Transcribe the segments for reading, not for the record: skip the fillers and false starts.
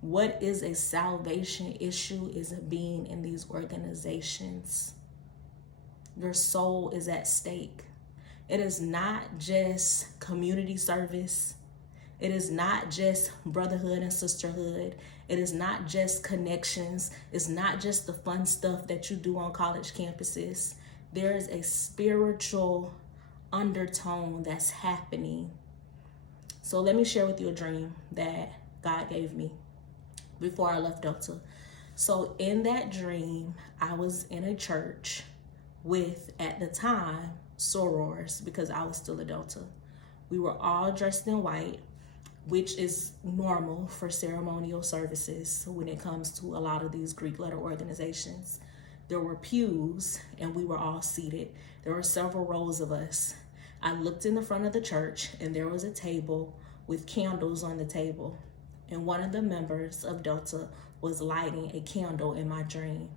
What is a salvation issue is being in these organizations. Your soul is at stake. It is not just community service. It is not just brotherhood and sisterhood. It is not just connections. It's not just the fun stuff that you do on college campuses. There is a spiritual undertone that's happening. So let me share with you a dream that God gave me before I left Delta. So in that dream, I was in a church with, at the time, sorors, because I was still a Delta. We were all dressed in white, which is normal for ceremonial services when it comes to a lot of these Greek letter organizations. There were pews and we were all seated. There were several rows of us. I looked in the front of the church and there was a table with candles on the table. And one of the members of Delta was lighting a candle in my dream.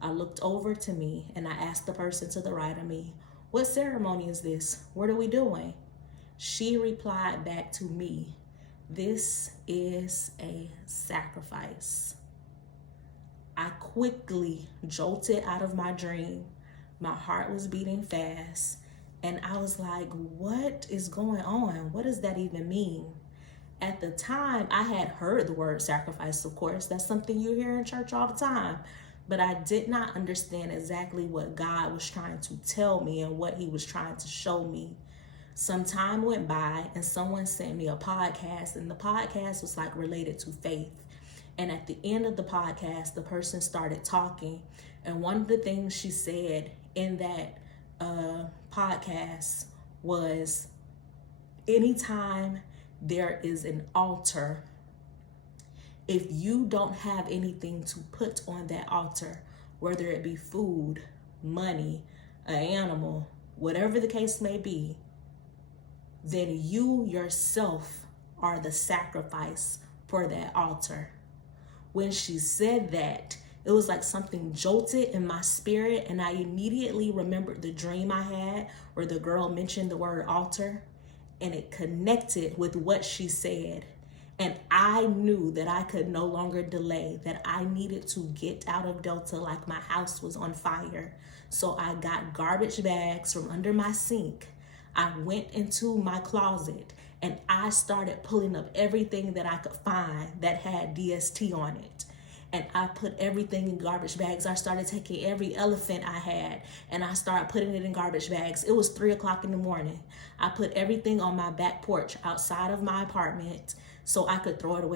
I looked over to me and I asked the person to the right of me, "What ceremony is this? What are we doing?" She replied back to me, "This is a sacrifice." I quickly jolted out of my dream. My heart was beating fast. And I was like, what is going on? What does that even mean? At the time, I had heard the word sacrifice, of course. That's something you hear in church all the time. But I did not understand exactly what God was trying to tell me and what he was trying to show me. Some time went by and someone sent me a podcast, and the podcast was like related to faith. And at the end of the podcast, the person started talking. And one of the things she said in that podcast was, anytime there is an altar, if you don't have anything to put on that altar, whether it be food, money, an animal, whatever the case may be, then you yourself are the sacrifice for that altar. When she said that, it was like something jolted in my spirit, and I immediately remembered the dream I had where the girl mentioned the word altar, and it connected with what she said. And I knew that I could no longer delay, that I needed to get out of Delta like my house was on fire. So I got garbage bags from under my sink. I went into my closet and I started pulling up everything that I could find that had DST on it. And I put everything in garbage bags. I started taking every elephant I had and I started putting it in garbage bags. It was 3 o'clock in the morning. I put everything on my back porch outside of my apartment so I could throw it away